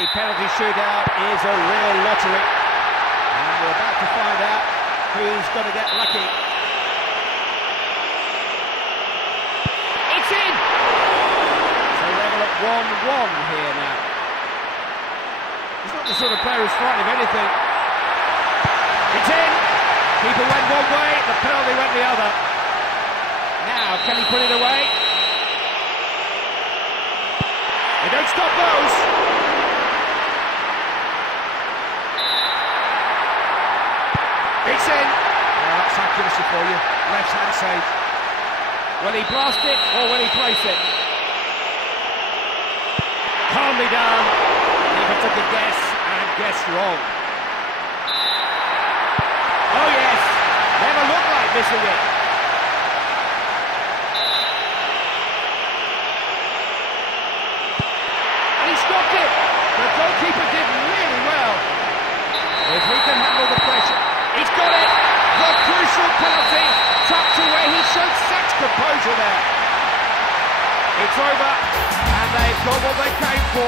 The penalty shootout is a real lottery, and we're about to find out who's going to get lucky. It's in! So level at 1-1 here now. He's not the sort of player who's frightened of anything. It's in! Keeper went one way, the penalty went the other. Now, can he put it away? They don't stop those! It's in! Oh, that's accuracy for you. Left hand side. Will he blast it or will he place it? Calmly down. Keeper took a guess and guessed wrong. Oh yes! Never looked like missing it. And he stopped it! The goalkeeper did really well. If he can handle the pressure. He's got it! The crucial penalty tucked away. He showed such composure there. It's over, and they've got what they came for.